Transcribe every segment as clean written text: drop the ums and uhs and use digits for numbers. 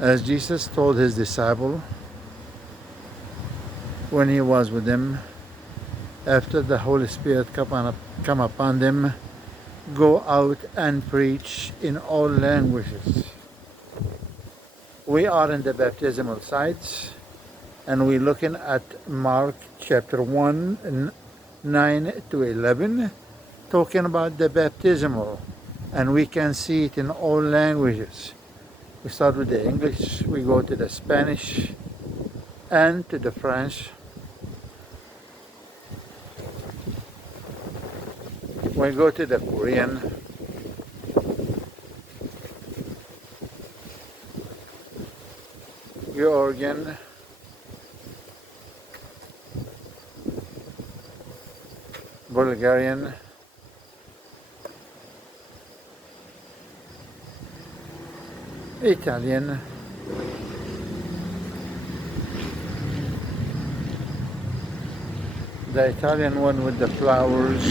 As Jesus told his disciple when he was with them, after the Holy Spirit come upon them, go out and preach in all languages. We are in the baptismal sites, and we're looking at Mark chapter 1, 9 to 11, talking about the baptismal, and we can see it in all languages. We start with the English, we go to the Spanish, and to the French. We go to the Korean, Georgian, Bulgarian, Italian, the Italian one with the flowers,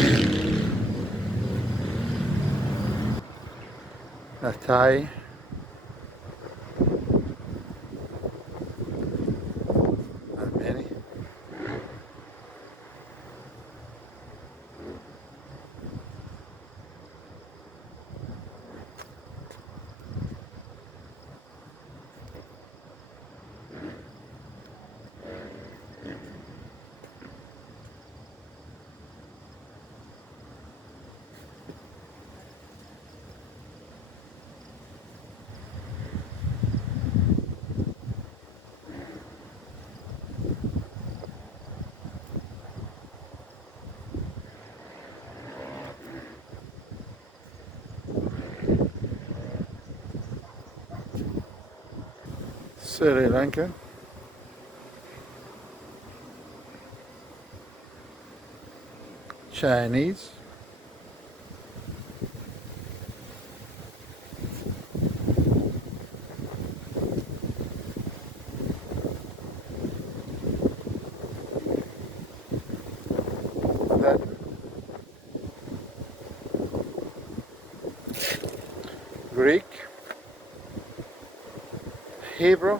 the Thai, Armenian, Sri Lanka, Chinese, Latin, Greek, Hebrew,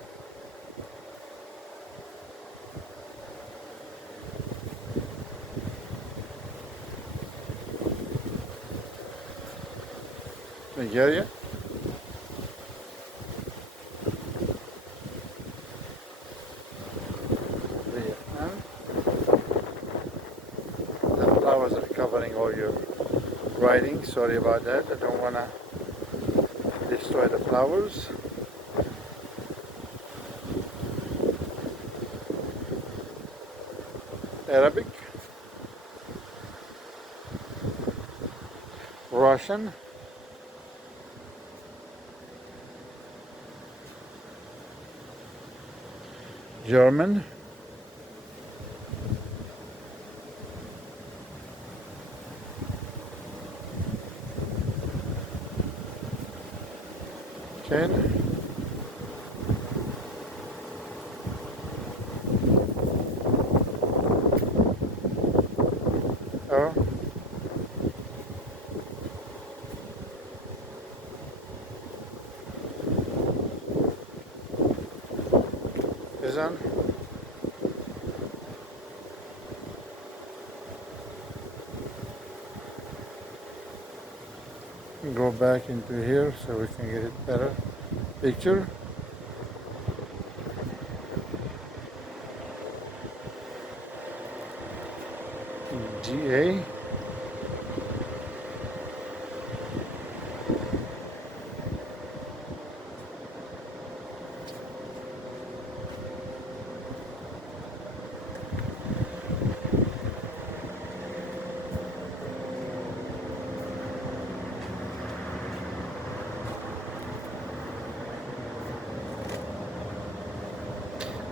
Nigeria, Vietnam. The flowers are covering all your writing. Sorry about that. I don't want to destroy the flowers. Arabic, Russian, German, okay, oh, is on. Go back into here so we can get it better picture. GA,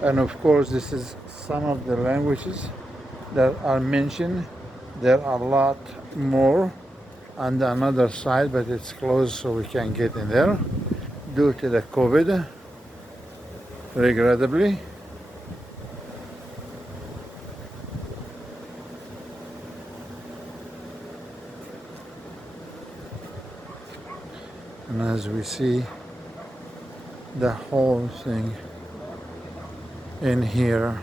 and of course this is some of the languages that are mentioned. There are a lot more on the another side, but it's closed so we can't get in there due to the COVID, regrettably. And as we see, the whole thing in here.